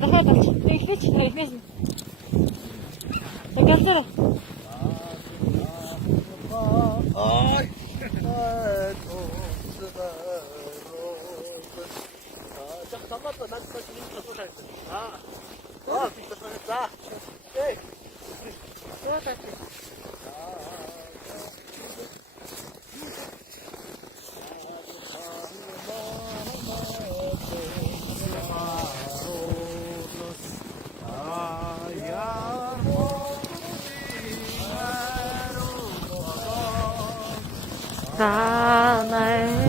Давай, вместе. Так, готово? Ой! 잠깐만 더 난 또 지금 또 살았어. 진짜 살았다. 에이. 또 살았어. 나 나의